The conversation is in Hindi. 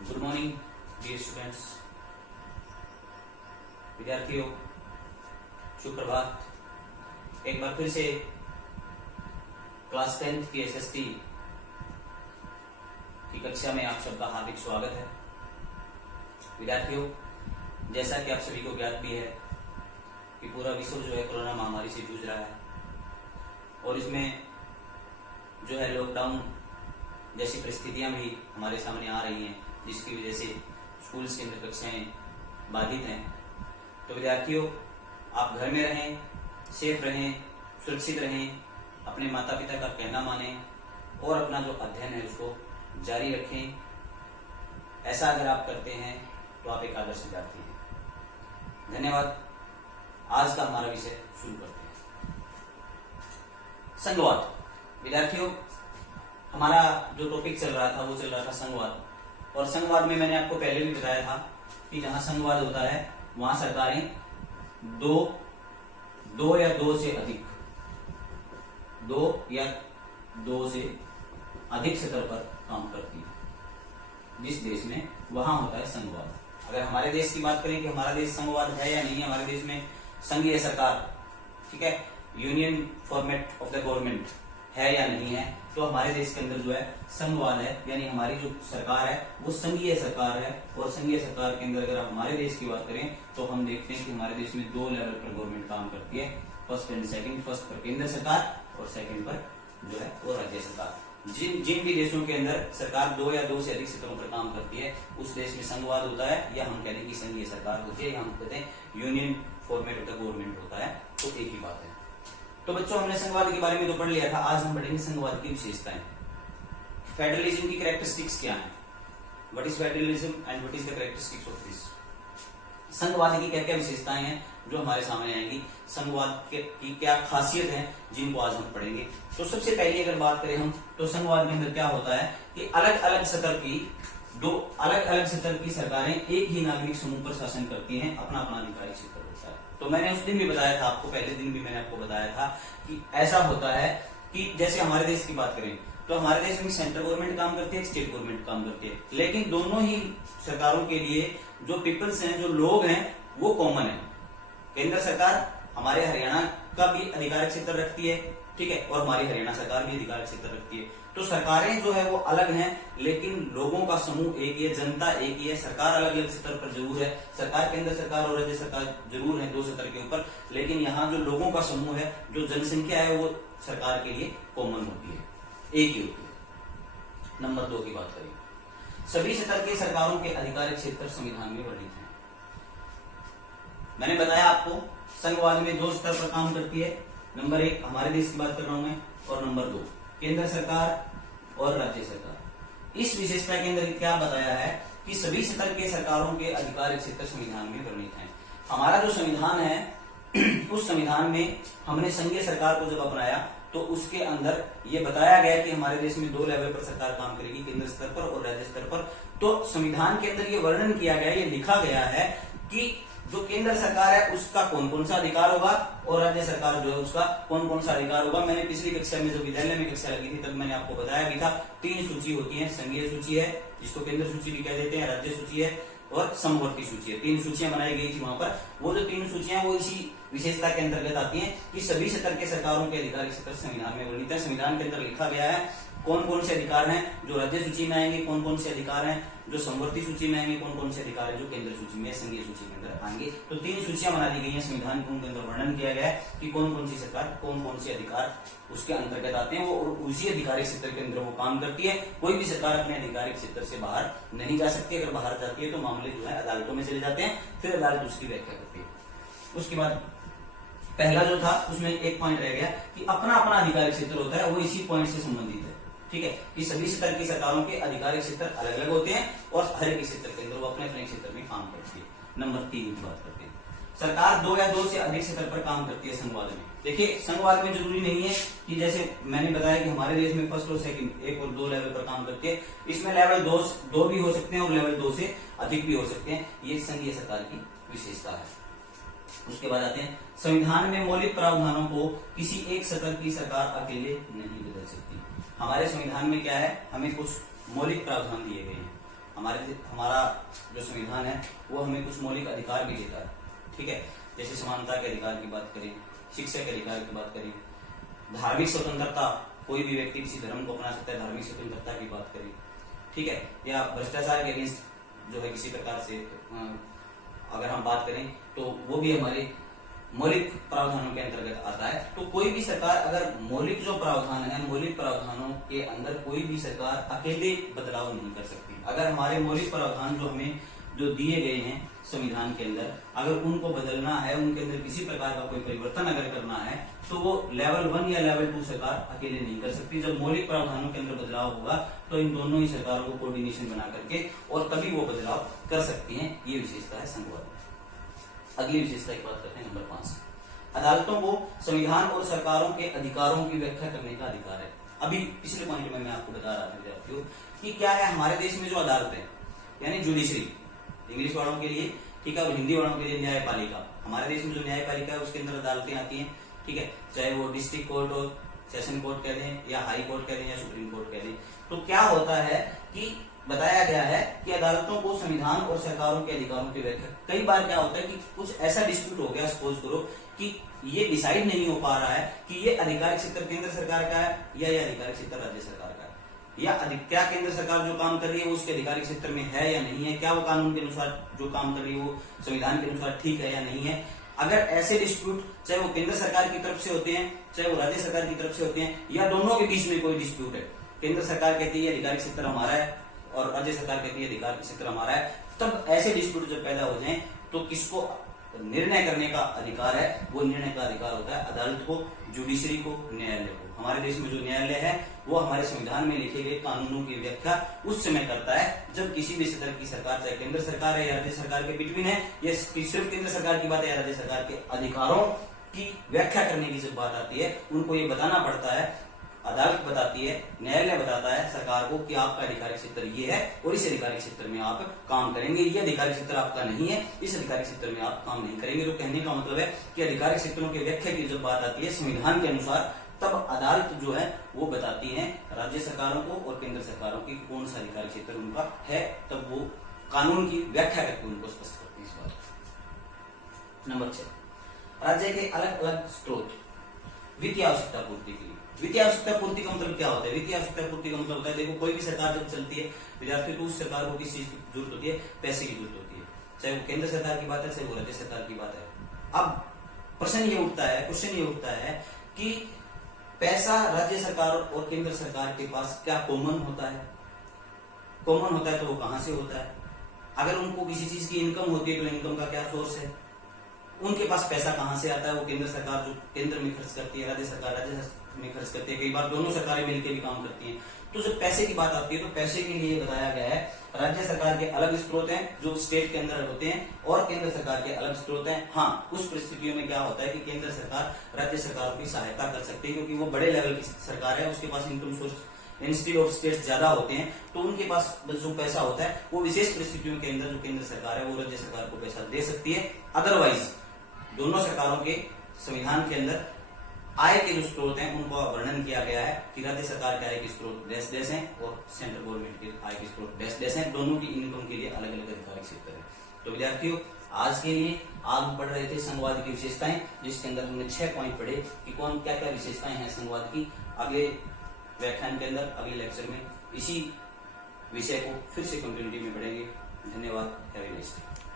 गुड मॉर्निंग डियर स्टूडेंट्स, विद्यार्थियों, सुप्रभात। एक बार फिर से क्लास 10th की एसएसटी की कक्षा में आप सबका हार्दिक स्वागत है। विद्यार्थियों, जैसा कि आप सभी को ज्ञात भी है कि पूरा विश्व जो है कोरोना महामारी से जूझ रहा है और इसमें जो है लॉकडाउन जैसी परिस्थितियां भी हमारे सामने आ रही हैं, जिसकी वजह से स्कूल्स के अंदर कक्षाएं बाधित हैं। तो विद्यार्थियों, आप घर में रहें, सेफ रहें, सुरक्षित रहें, अपने माता पिता का कहना मानें और अपना जो अध्ययन है उसको जारी रखें। ऐसा अगर आप करते हैं तो आप एक आदर्श विद्यार्थी हैं। धन्यवाद। आज का हमारा विषय शुरू करते हैं। संघवाद। विद्यार्थियों, हमारा जो टॉपिक चल रहा था वो चल रहा था संघवाद, और संघवाद में मैंने आपको पहले भी बताया था कि जहां संघवाद होता है वहां सरकारें दो या दो से अधिक स्तर पर काम करती है। जिस देश में वहां होता है संघवाद। अगर हमारे देश की बात करें कि हमारा देश संघवाद है या नहीं, हमारे देश में संघीय सरकार, ठीक है, union format of the government है या नहीं है, तो हमारे देश के अंदर जो है संघवाद है, यानी हमारी जो सरकार है वो संघीय सरकार है। और संघीय सरकार के अंदर अगर हमारे देश की बात करें तो हम देखते हैं कि हमारे देश में दो लेवल पर गवर्नमेंट काम करती है, फर्स्ट एंड सेकंड। फर्स्ट पर केंद्र सरकार और सेकंड पर जो है वो राज्य सरकार। जिन भी देशों के अंदर सरकार दो या दो से अधिक स्तरों पर काम करती है उस देश में संघवाद होता है, या हम कहते हैं कि संघीय सरकार होती है, या हम कहते हैं union format of the government होता है। तो एक ही बात है। तो बच्चों, हमने संघवाद के बारे में तो पढ़ लिया था। आज हम पढ़ेंगे संघवाद की विशेषताएं। फेडरलिज्म की कैरेक्टरिस्टिक्स क्या है, what is federalism and what is the characteristics of this. संघवाद की क्या क्या विशेषताएं हैं जो हमारे सामने आएंगी, संघवाद की क्या खासियत है, जिनको आज हम पढ़ेंगे। तो सबसे पहले अगर बात करें हम, तो संघवाद के अंदर क्या होता है कि अलग अलग स्तर की सरकारें एक ही नागरिक समूह पर शासन करती हैं, अपना अपना अधिकारिक क्षेत्र होता है। तो मैंने उस दिन भी बताया था आपको, पहले दिन भी मैंने आपको बताया था कि ऐसा होता है कि जैसे हमारे देश की बात करें तो हमारे देश में सेंट्रल गवर्नमेंट काम करती है, स्टेट गवर्नमेंट काम करती है, लेकिन दोनों ही सरकारों के लिए जो पीपल्स हैं, जो लोग हैं, वो कॉमन है। केंद्र सरकार हमारे हरियाणा का भी अधिकारिक क्षेत्र रखती है, ठीक है, और हमारी हरियाणा सरकार भी अधिकारिक क्षेत्र रखती है। तो सरकारें जो है वो अलग हैं, लेकिन लोगों का समूह एक ही है, जनता एक ही है। सरकार अलग अलग स्तर पर जरूर है, सरकार केंद्र सरकार और राज्य सरकार जरूर है दो स्तर के ऊपर, लेकिन यहाँ जो लोगों का समूह है, जो जनसंख्या है, वो सरकार के लिए कॉमन होती है, एक ही होती है। नंबर 2 की बात करें, सभी स्तर के सरकारों के अधिकारिक क्षेत्र संविधान में वर्णित हैं। मैंने बताया आपको संघवाद में दो स्तर पर काम करती है। नंबर 1 हमारे देश की बात कर रहा हूं मैं, और नंबर 2 केंद्र सरकार और राज्य सरकार। इस विशेषता के अंदर क्या बताया है कि सभी स्तर के सरकारों के अधिकारिक क्षेत्र संविधान में वर्णित हैं। हमारा जो संविधान है उस संविधान में हमने संघीय सरकार को जब अपनाया तो उसके अंदर ये बताया गया कि हमारे देश में दो लेवल पर सरकार काम करेगी, केंद्र स्तर पर और राज्य स्तर पर। तो संविधान के अंदर ये वर्णन किया गया, ये लिखा गया है कि जो केंद्र सरकार है उसका कौन कौन सा अधिकार होगा और राज्य सरकार जो है उसका कौन कौन सा अधिकार होगा। मैंने पिछली कक्षा में, जब विद्यालय में कक्षा लगी थी, तब मैंने आपको बताया भी था 3 सूची होती है। संघीय सूची है, जिसको केंद्र सूची भी कह देते हैं, राज्य सूची है और समवर्ती सूची है। 3 सूचियां बनाई गई थी वहां पर। वो जो 3 सूचियां वो इसी विशेषता के अंतर्गत आती हैं कि सभी स्तर के सरकारों के अधिकारिक क्षेत्र संविधान में वर्णित है। संविधान के अंदर लिखा गया है कौन कौन से अधिकार हैं जो राज्य सूची में आएंगे, कौन कौन से अधिकार हैं जो समवर्ती सूची में आएंगे, कौन कौन से अधिकार हैं जो केंद्र सूची में, संघीय सूची के अंदर आएंगे। तो 3 सूचियां बना दी गई हैं संविधान के अंदर, वर्णन किया गया है कि कौन कौन सी सरकार, कौन कौन से अधिकार उसके अंतर्गत आते हैं, वो उसी अधिकारिक क्षेत्र के अंदर वो काम करती है। कोई भी सरकार अपने अधिकारिक क्षेत्र से बाहर नहीं जा सकती। अगर बाहर जाती है तो मामले जो है अदालतों में चले जाते हैं, फिर अदालत उसकी व्याख्या करती है। उसके बाद पहला जो था उसमें एक पॉइंट रह गया कि अपना अपना अधिकारिक क्षेत्र होता है, वो इसी पॉइंट से संबंधित है, ठीक है, कि सभी स्तर की सरकारों के अधिकारिक क्षेत्र अलग अलग होते हैं और हर एक क्षेत्र के अंदर वो अपने अपने क्षेत्र में काम करती है। नंबर 3 की बात करते हैं, सरकार 2 या 2 से अधिक स्तर पर काम करती है संघवाद में। देखिए, संघवाद में जरूरी नहीं है कि जैसे मैंने बताया कि हमारे देश में फर्स्ट और सेकंड 1 और 2 लेवल पर काम करती है। इसमें लेवल 2 भी हो सकते हैं और लेवल 2 से अधिक भी हो सकते हैं। ये संघीय सरकार की विशेषता है। उसके बाद आते हैं, संविधान में मौलिक प्रावधानों को किसी एक स्तर की सरकार अकेले नहीं बदल सकती। हमारे संविधान में क्या है, हमें कुछ मौलिक प्रावधान दिए गए हैं। हमारा जो संविधान है वो हमें कुछ मौलिक अधिकार भी देता है, ठीक है। जैसे समानता के अधिकार की बात करें, शिक्षा के अधिकार की बात करें, धार्मिक स्वतंत्रता, कोई भी व्यक्ति किसी धर्म को अपना सकता है, धार्मिक स्वतंत्रता की बात करें, ठीक है। या भ्रष्टाचार के अगेंस्ट जो है किसी प्रकार से अगर हम बात करें तो वो भी हमारे मौलिक प्रावधानों के अंतर्गत आता है। तो कोई भी सरकार अगर मौलिक जो प्रावधान है, मौलिक प्रावधानों के अंदर कोई भी सरकार अकेले बदलाव नहीं कर सकती। अगर हमारे मौलिक प्रावधान जो हमें जो दिए गए हैं संविधान के अंदर, अगर उनको बदलना है, उनके अंदर किसी प्रकार का कोई परिवर्तन अगर करना है, तो वो लेवल 1 या लेवल 2 सरकार अकेले नहीं कर सकती। जब मौलिक प्रावधानों के अंदर बदलाव होगा तो इन दोनों ही सरकारों को कोऑर्डिनेशन बना करके और तभी वो बदलाव कर सकती हैं। ये विशेषता है संघवाद। अगली विशेषता की बात करते हैं नंबर 5। अदालतों को संविधान और सरकारों के अधिकारों की व्याख्या करने का अधिकार है। अभी पिछले पॉइंट में मैं आपको बता रहा था विद्यार्थियों कि क्या है हमारे देश में जो अदालत है यानी जुडिशरी, इंग्लिश वालों के लिए, ठीक है, और हिंदी वालों के लिए न्यायपालिका। हमारे देश में जो न्यायपालिका है उसके अंदर अदालतें आती हैं, ठीक है, चाहे वो डिस्ट्रिक्ट कोर्ट हो, सेशन कोर्ट कह दें या हाई कोर्ट कह दें या सुप्रीम कोर्ट कह दें। तो क्या होता है कि बताया गया है कि अदालतों को संविधान और सरकारों के अधिकारों की व्याख्या, कई बार क्या होता है कि कुछ ऐसा डिस्प्यूट हो गया, सपोज करो कि ये डिसाइड नहीं हो पा रहा है कि ये अधिकारिक क्षेत्र केंद्र सरकार का है या ये अधिकारिक क्षेत्र राज्य सरकार का है, या क्या केंद्र सरकार जो काम कर रही है वो उसके अधिकारिक क्षेत्र में है या नहीं है, क्या वो कानून के अनुसार जो काम कर रही है वो संविधान के अनुसार ठीक है या नहीं है। अगर ऐसे डिस्प्यूट चाहे वो केंद्र सरकार की तरफ से होते हैं चाहे वो राज्य सरकार की तरफ से होते हैं या दोनों के बीच में कोई डिस्प्यूट है, केंद्र सरकार कहती है अधिकारिक क्षेत्र हमारा है और राज्य सरकार कहती है अधिकारिक क्षेत्र हमारा है, तब ऐसे डिस्प्यूट जब पैदा हो जाए तो किसको निर्णय करने का अधिकार है? वो निर्णय का अधिकार होता है अदालत को, जुडिशरी को, न्यायालय को। हमारे देश में जो न्यायालय है वो हमारे संविधान में लिखे गए कानूनों की व्याख्या उस समय करता है जब किसी भी सदन की सरकार, चाहे केंद्र सरकार है या राज्य सरकार के बिटवीन है, या सिर्फ केंद्र सरकार की बात है या राज्य सरकार के अधिकारों की व्याख्या करने की जब बात आती है, उनको ये बताना पड़ता है, अदालत बताती है, न्यायालय बताता है सरकार को कि आपका अधिकारिक क्षेत्र ये है और इस अधिकारिक क्षेत्र में आप काम करेंगे, ये अधिकारिक क्षेत्र आपका नहीं है, इस अधिकारिक क्षेत्र में आप काम नहीं करेंगे। तो कहने का मतलब है कि अधिकारिक क्षेत्रों की व्याख्या की जब बात आती है संविधान के अनुसार, तब अदालत जो है वो बताती है राज्य सरकारों को और केंद्र सरकारों की कौन सा अधिकारिक क्षेत्र उनका है, तब वो कानून की व्याख्या करके उनको स्पष्ट करती है इस बात। नंबर 6, राज्य के अलग अलग स्रोत वित्तीय आवश्यकता पूर्ति के लिए। वित्तीय आवश्यकता पूर्ति का मतलब क्या होता है? वित्तीय आवश्यकता पूर्ति का मतलब होता है, देखो कोई भी सरकार जब चलती है विद्यार्थी तो उस सरकार को किस चीज की जरूरत होती है? पैसे की जरूरत होती है, चाहे वो केंद्र सरकार की बात है चाहे वो राज्य सरकार की बात है। अब क्वेश्चन ये उठता है कि पैसा राज्य सरकार और केंद्र सरकार के पास क्या कॉमन होता है? कॉमन होता है तो वो कहां से होता है? अगर उनको किसी चीज की इनकम होती है तो इनकम का क्या सोर्स है? उनके पास पैसा कहां से आता है? वो केंद्र सरकार जो केंद्र में खर्च करती है, राज्य सरकार राज्य में खर्च करती है, कई बार दोनों सरकारें मिलकर भी काम करती हैं। तो जब पैसे की बात आती है तो पैसे के लिए बताया गया है राज्य सरकार के अलग स्रोत हैं जो स्टेट के अंदर होते हैं और केंद्र सरकार के अलग स्रोत हैं। हाँ, उस परिस्थितियों में क्या होता है कि केंद्र सरकार राज्य सरकारों की सहायता कर सकती है क्योंकि वो बड़े लेवल की सरकार है, उसके पास income source institute of states ज्यादा होते हैं, तो उनके पास जो पैसा होता है वो विशेष परिस्थितियों के अंदर जो केंद्र सरकार है वो राज्य सरकार को पैसा दे सकती है। अदरवाइज दोनों सरकारों के संविधान के अंदर आय के जो स्रोत हैं उनको वर्णन किया गया है कि राज्य सरकार के आय के स्रोत डैश डैश हैं और सेंट्रल गवर्नमेंट के आय के स्रोत डैश डैश हैं, दोनों की इनकम के लिए अलग अलग अधिकारिक क्षेत्र है। तो विद्यार्थियों आज के लिए आप पढ़ रहे थे संघवाद की विशेषताएं, जिसके अंदर हमने 6 पॉइंट पढ़े कि कौन क्या क्या विशेषताएं हैं संघवाद की। अगले व्याख्यान के अंदर अगले लेक्चर में इसी विषय को फिर से कंटिन्यूटी में पढ़ेंगे। धन्यवाद। Have a nice day.